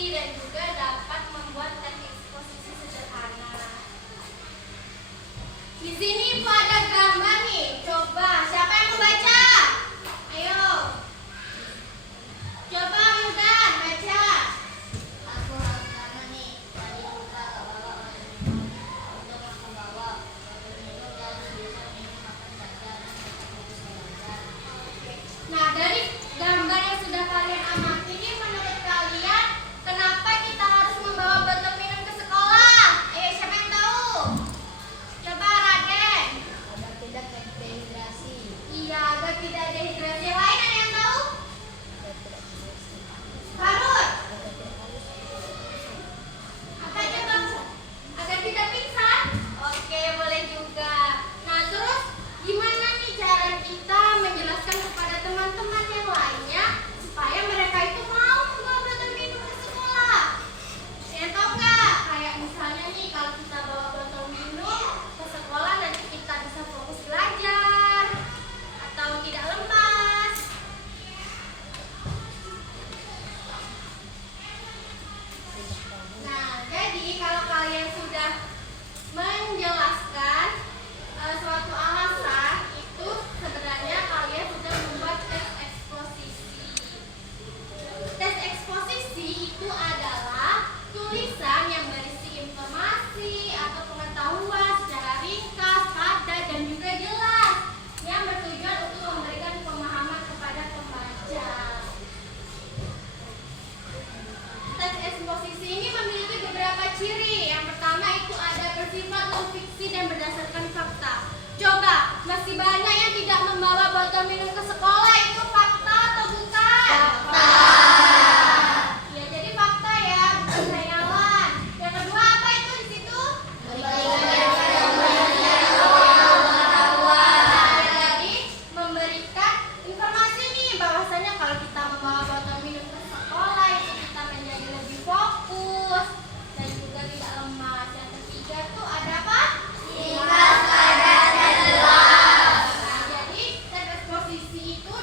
eksposisi dan juga dapat membuat teks eksposisi sederhana. Di sini Ibu ada gambar nih. Coba siapa yang mau baca? Ayo. Coba Mudan baca. Aku harus mana nih? Tadi lupa bawa minum untuk aku bawa minum dan bisa minum makan saja dan tetap bisa belajar. Nah, dari gambar yang sudah kalian amati ini, menurut kalian kenapa kita harus membawa botol minum ke sekolah? Ayo, siapa yang tahu? Coba Raden. Agar tidak dehidrasi. Iya, agar tidak dehidrasi. Yang lain ada yang tahu? Agar tidak dehidrasi. Harut. Agar tidak haus. Apa coba? Agar tidak pingsan? Oke, boleh juga. Nah, terus gimana nih cara kita menjelaskan kepada teman-teman yang lainnya supaya mereka itu mau membawa botol minum ke sekolah? Yang tahu nggak? Kayak misalnya nih, kalau kita bawa botol minum ke sekolah nanti kita bisa fokus belajar atau tidak lemas. Nah, jadi kalau kalian sudah menjelaskan suatu alasan, itu sebenarnya kalian sudah membuat teks eksposisi. Teks eksposisi itu adalah tulisan yang berisi informasi atau pengetahuan secara ringkas, padat, dan juga jelas yang bertujuan untuk memberikan pemahaman kepada pembaca. Teks eksposisi ini memiliki beberapa ciri. Yang pertama itu ada bersifat non-fiksi dan berdasarkan fakta. Coba, masih banyak yang tidak membawa botol minum ke sekolah, itu fakta atau bukan? Fakta. Ya, jadi fakta ya, bukan khayalan. Yang kedua apa itu di situ? Jadi memberikan informasi nih bahwasanya kalau kita membawa botol minum ke sekolah itu kita menjadi lebih fokus dan juga tidak lemas. Yang ketiga tuh ada apa? Singkat, padat, dan jelas. Nah, jadi teks eksposisi itu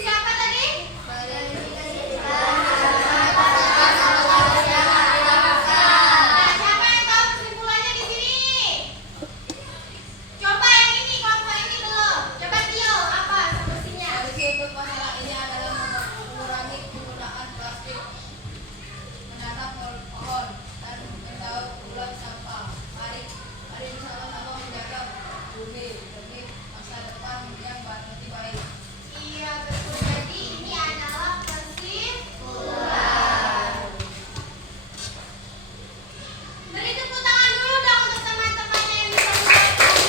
siapa tadi? Nah, siapa yang tahu kesimpulannya di sini? Coba yang ini, kelompok ini dulu. Coba Tio, apa solusinya? Solusi untuk masalah ini adalah mengurangi penggunaan plastik, menanam pohon, dan mendaur ulang sampah. Mari bersama-sama menjaga bumi demi masa depan yang lebih baik. Iya betul. Jadi ini adalah kesimpulan. Beri tepuk tangan dulu dong untuk teman-temannya yang bisa mulai tadi.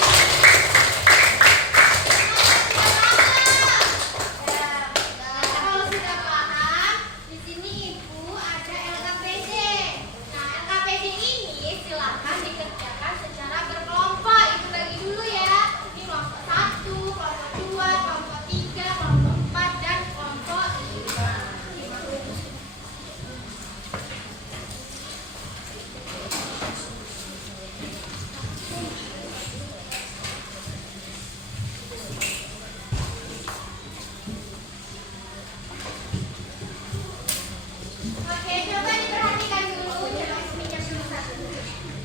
Nah, kalau sudah paham, di sini Ibu ada LKPD. Nah, LKPD ini silakan dikerjakan secara berkelompok. Ibu bagi dulu ya. Ini kelompok 1, kelompok 2, kelompok 3, kelompok 4, dan kelompok 5. Oke, coba diperhatikan dulu, jangan seminyak dulu satu.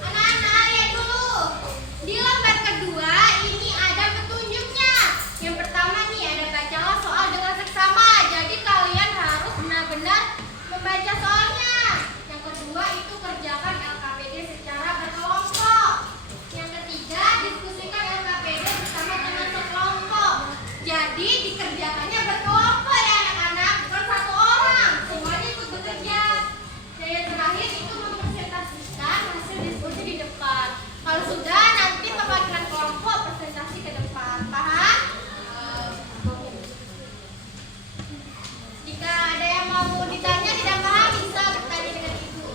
Anak-anak, lihat dulu. Di lembar kedua ini ada petunjuknya. Yang pertama nih ada bacalah soal dengan seksama. Jadi kalian harus benar-benar membaca soalnya. Yang kedua itu kerjakan LKPD secara berkelompok. Yang ketiga diskusikan LKPD bersama teman sekelompok. Jadi dikerjakannya berkelompok ya anak-anak, bukan satu orang. Semuanya ikut bekerja. Dan yang terakhir itu mempresentasikan hasil diskusi di depan. Kalau sudah nanti perwakilan kelompok presentasi ke depan. Paham? Jika ada yang mau ditanya tidak paham bisa bertanya dengan ibu.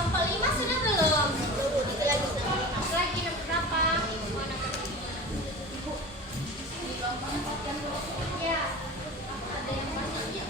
Kelompok 5 sudah belum? Satu lagi nomor berapa? Di kelompok 4 kan Bu? Ya. Ada yang masuk ya?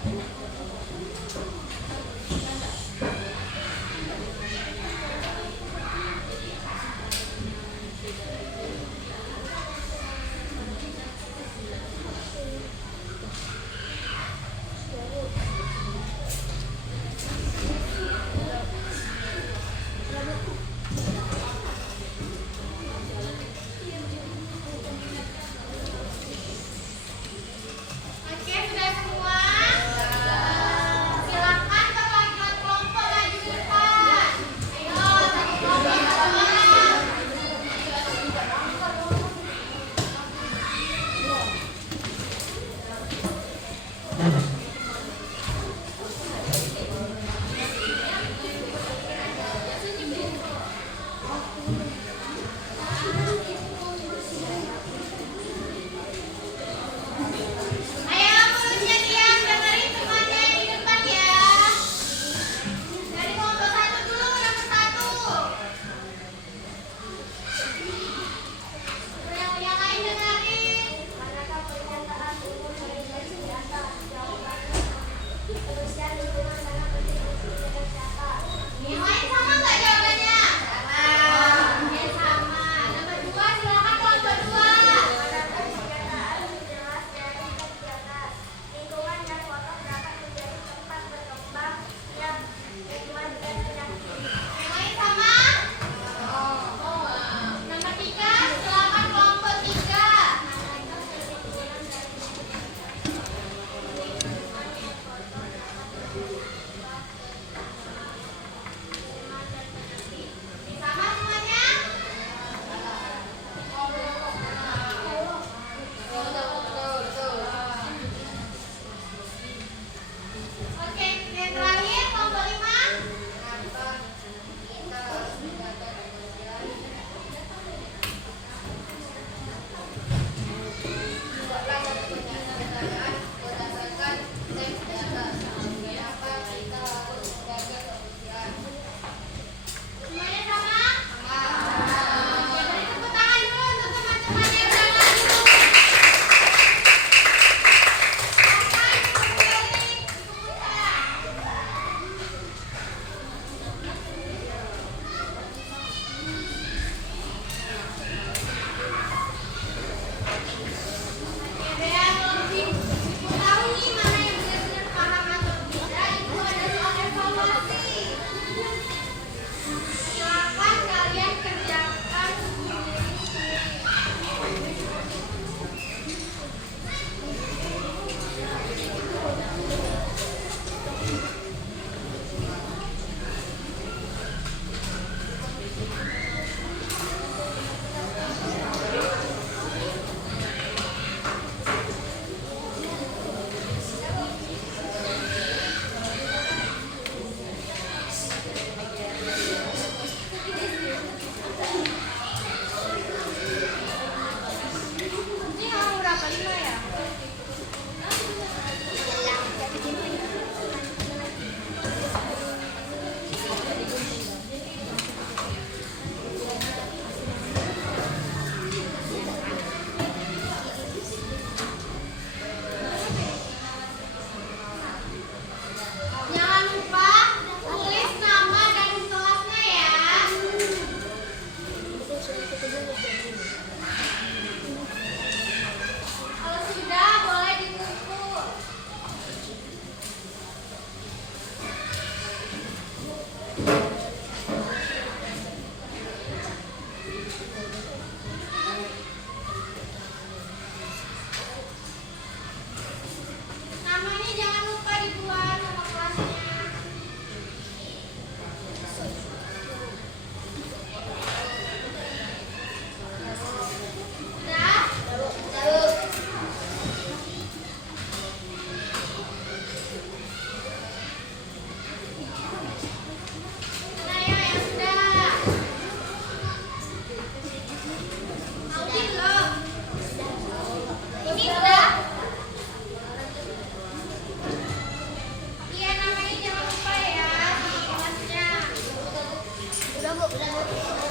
Bu. Udah, Bu.